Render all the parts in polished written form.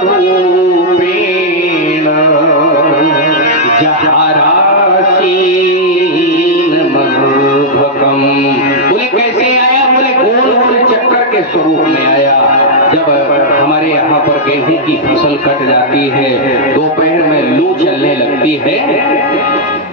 रूपेण जहारासीन मधुभकम। बोले कैसे आया? बोले गोल गोल चक्कर के स्वरूप में आया। जब हमारे यहाँ पर गेहूं की फसल कट जाती है, दोपहर में लू चलने लगती है,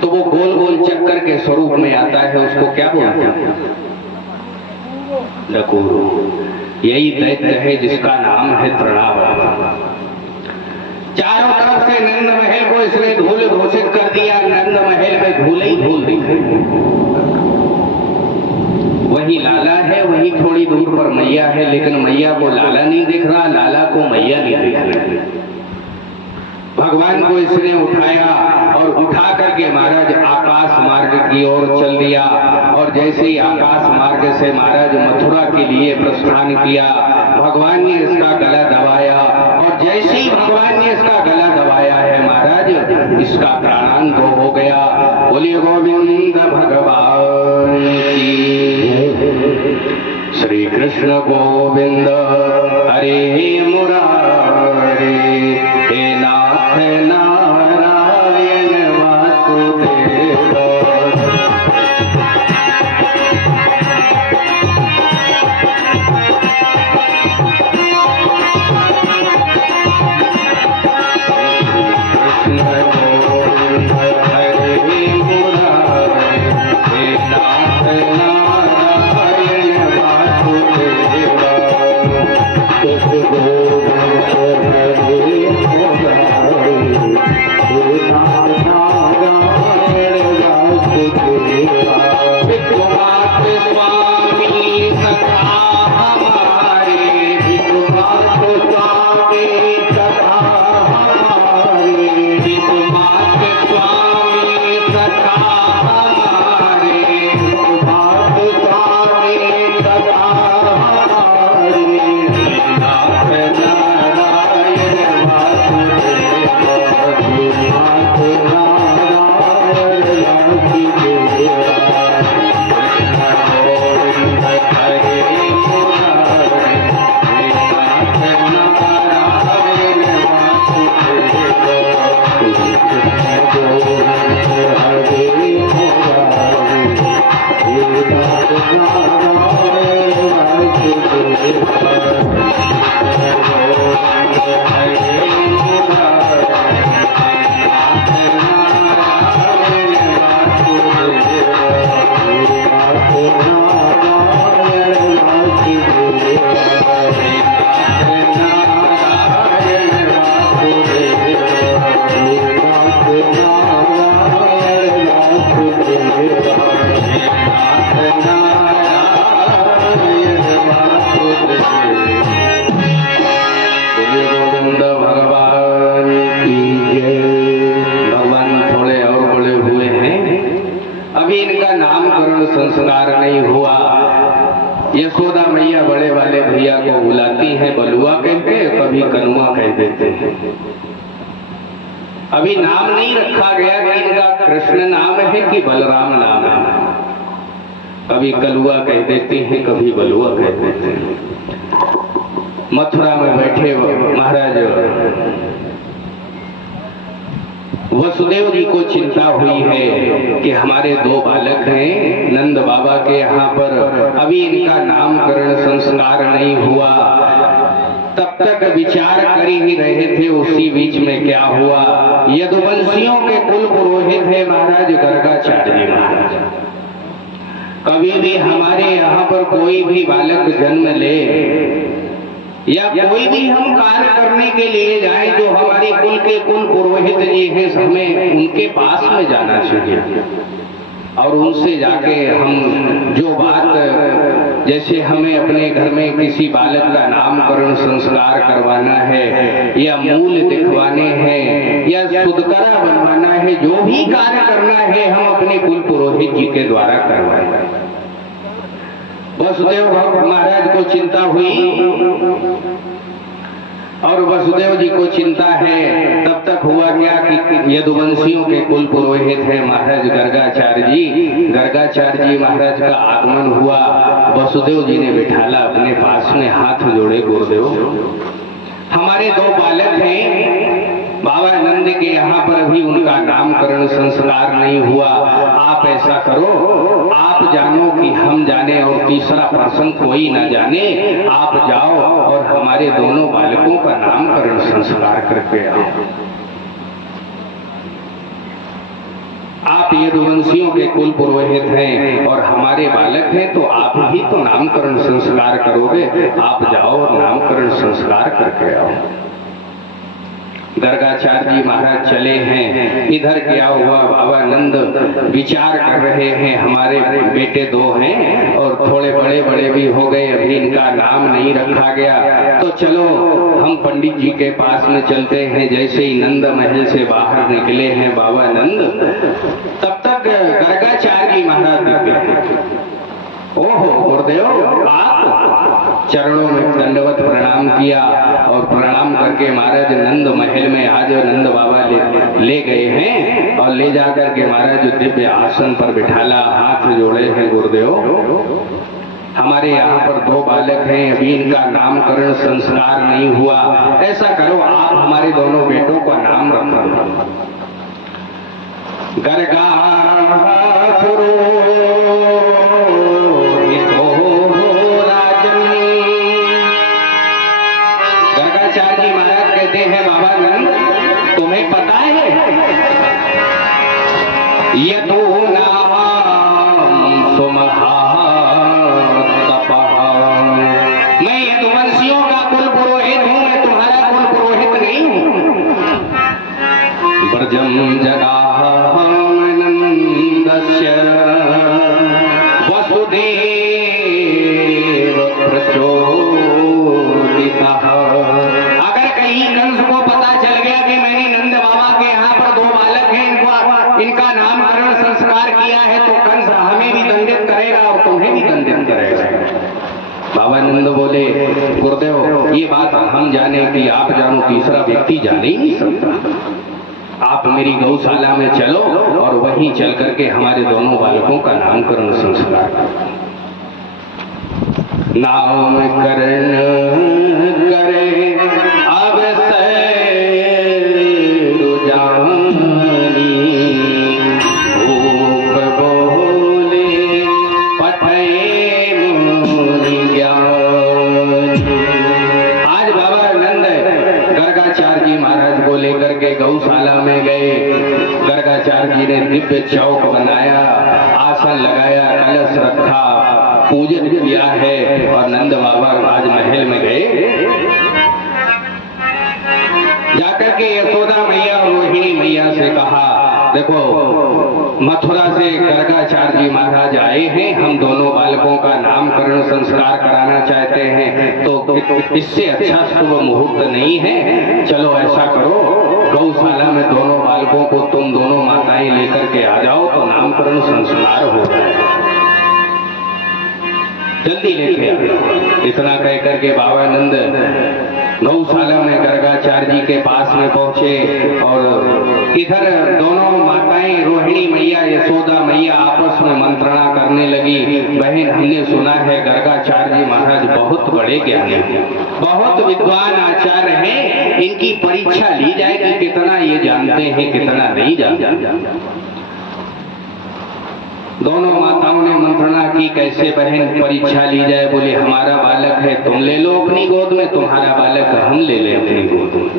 तो वो गोल गोल चक्कर के स्वरूप में आता है। उसको क्या बोलते हैं? लकूर। यही दैत्य है जिसका नाम है तृणावर्त। चारों तरफ से नंद महल को इसने धूल घोषित कर दिया। नंद महल में धूल ही धूल दिखे। वही लाला है, वही थोड़ी दूर पर मैया है, लेकिन मैया को लाला नहीं दिख रहा, लाला को मैया नहीं दिख रही। भगवान को इसने उठाया और उठा करके महाराज आकाश मार्ग की ओर चल दिया। और जैसे ही आकाश मार्ग से महाराज मथुरा के लिए प्रस्थान किया, भगवान ने इसका गला दबाया। और जैसे ही भगवान ने इसका गला दबाया है महाराज, इसका प्राणांत हो गया। बोलिए गोविंद भगवान की। श्री कृष्ण गोविंद हरे मुरारे, हे नाथ नारायण वासुदेव। संस्कार नहीं हुआ। यशोदा मैया बड़े वाले भैया को बुलाती है, बलुआ कहते हैं, कभी कनुआ कह देते हैं। अभी नाम नहीं रखा गया कि इनका कृष्ण नाम है कि बलराम नाम है। कभी कलुआ कह देते हैं, कभी बलुआ कह देते हैं। मथुरा में बैठे महाराज वसुदेव जी को चिंता हुई है कि हमारे दो बालक हैं नंद बाबा के यहाँ पर, अभी इनका नामकरण संस्कार नहीं हुआ। तब तक विचार कर ही रहे थे, उसी बीच में क्या हुआ, यदुवंशियों के कुल पुरोहित है महाराज गर्गाचार्य महाराज। कभी भी हमारे यहाँ पर कोई भी बालक जन्म ले या कोई भी हम कार्य करने के लिए जाएं, जो हमारी कुल के कुल पुरोहित जी हैं, हमें उनके पास में जाना चाहिए और उनसे जाके हम जो बात, जैसे हमें अपने घर में किसी बालक का नामकरण संस्कार करवाना है या मूल दिखवाने हैं या सुदकरा बनवाना है, जो भी कार्य करना है हम अपने कुल पुरोहित जी के द्वारा करवाएं। वसुदेव महाराज को चिंता हुई और वसुदेव जी को चिंता है। तब तक हुआ क्या कि यदुवंशियों के कुल पुरोहित हैं महाराज गर्गाचार्य जी। गर्गाचार्य जी महाराज का आगमन हुआ, वसुदेव जी ने बिठाला अपने पास में, हाथ जोड़े, गुरुदेव हमारे दो बालक हैं, बाबा नंद के यहाँ पर भी उनका नामकरण संस्कार नहीं हुआ। आप ऐसा करो, आप जानो कि हम जाने और तीसरा पर्सन कोई ना जाने, आप जाओ और हमारे दोनों बालकों का नामकरण संस्कार करके आओ। आप यदुवंशियों के कुल पुरोहित हैं और हमारे बालक हैं, तो आप ही तो नामकरण संस्कार करोगे। आप जाओ और नामकरण संस्कार करके आओ। गर्गाचार्य जी महाराज चले हैं। इधर क्या हुआ, बाबा नंद विचार कर रहे हैं, हमारे बेटे दो हैं और थोड़े बड़े बड़े भी हो गए, अभी इनका नाम नहीं रखा गया, तो चलो हम पंडित जी के पास में चलते हैं। जैसे ही नंद महल से बाहर निकले हैं बाबा नंद, तब तक गर्गाचार्य जी महाराज दिखे। ओहो गुरुदेव, आप चरणों में दंडवत प्रणाम किया और प्रणाम करके महाराज नंद महल में आज नंद बाबा ले गए हैं और ले जाकर के महाराज दिव्य आसन पर बिठाला, हाथ जोड़े हैं। गुरुदेव, हमारे यहाँ पर दो बालक हैं, अभी इनका नामकरण संस्कार नहीं हुआ, ऐसा करो आप हमारे दोनों बेटों का नाम रखो। गर्गा गर्गाचार्य जी महाराज कहते हैं, बाबा नंद तुम्हें पता है यदो नाम सुमहा तपः, मैं यदुवंशियों का कुल पुरोहित हूँ, मैं तुम्हारा कुल पुरोहित नहीं हूँ। ब्रजम जगाह नंदस्य वसुदेव प्रचोदितः। अगर कहीं कंस को पता चल गया कि मैंने नंद बाबा के यहाँ पर दो बालक हैं, इनका नामकरण संस्कार किया है, तो कंस हमें भी दंडित करेगा और तुम्हें भी दंडित करेगा। बाबा नंद बोले, गुरुदेव ये बात हम जाने कि आप जानो, तीसरा व्यक्ति जाने ही नहीं सकता। आप मेरी गौशाला में चलो और वहीं चल करके हमारे दोनों बालकों का नामकरण संस्कार करो। नामकरण करे अब जानी, भूप बोले पठे मुनि ज्ञानी। आज बाबा नंद गर्गाचार्य जी महाराज को लेकर के गौशाला में गए। गर्गाचार्य जी ने दिव्य चौक बनाया, आसन लगाया, कलश रखा, पूजन किया है और नंद बाबा आज महल में गए। जाकर के यशोदा मैया और रोहिणी मैया से कहा, देखो मथुरा से गर्गाचार्य जी महाराज आए हैं, हम दोनों बालकों का नामकरण संस्कार कराना चाहते हैं, तो इससे अच्छा शुभ मुहूर्त नहीं है। चलो ऐसा करो, गौशाला में दोनों बालकों को तुम दोनों माताएं लेकर के आ जाओ, तो नामकरण संस्कार हो जाएगा। जल्दी लेके आओ। इतना कह करके बाबा नंद गौशाला में गर्गाचार्य जी के पास में पहुंचे और इधर दोनों माताएं रोहिणी मैया यशोदा मैया आपस में मंत्रणा करने लगी। बहन, हमने सुना है गर्गाचार्य जी महाराज बहुत बड़े ज्ञानी हैं, बहुत विद्वान आचार्य हैं, इनकी परीक्षा ली जाए कि कितना ये जानते हैं, कितना नहीं जानते। दोनों माताओं ने मंत्रणा की, कैसे बहन परीक्षा ली जाए। बोले, हमारा बालक है तुम ले लो अपनी गोद में, तुम्हारा बालक हम ले ले अपनी गोद में।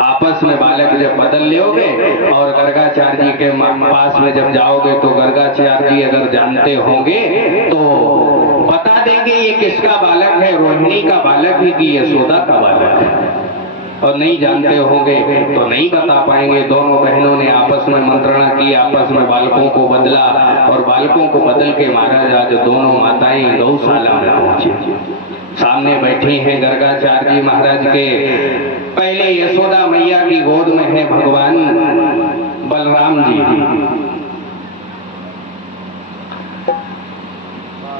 आपस में बालक जब बदल लोगे और गर्गाचार्य जी के पास में जब जाओगे तो गर्गाचार्य जी अगर जानते होंगे तो बता देंगे ये किसका बालक है, रोहिणी का बालक है कि यशोदा का बालक है, और नहीं जानते होंगे तो नहीं बता पाएंगे। दोनों बहनों ने आपस में मंत्रणा की, आपस में बालकों को बदला और बालकों को बदल के महाराज आज दोनों माताएं गौशाला में पहुंची। सामने बैठी हैं गर्गाचार्य जी महाराज के। पहले यशोदा मैया की गोद में है भगवान बलराम जी।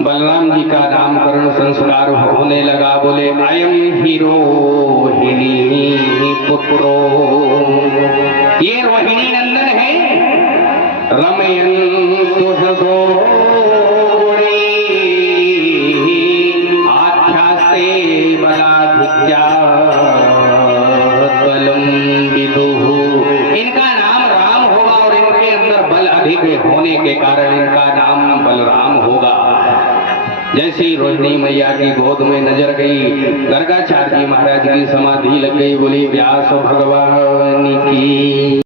बलराम जी का नामकरण संस्कार होने लगा। बोले, अयम ही रोहिणी पुत्रो, ये रोहिणी नंदन है। रमयन सुहृदो आख्यास्ते बलाधिक्या, बलम विदुः, इनका नाम राम होगा और इनके अंदर बल अधिक होने के कारण इनका नाम बलराम होगा। जैसी रोहिणी मैया की गोद में नजर गई, गर्गाचार्य जी महाराज की समाधि लग गई, बोली व्यास भगवान की।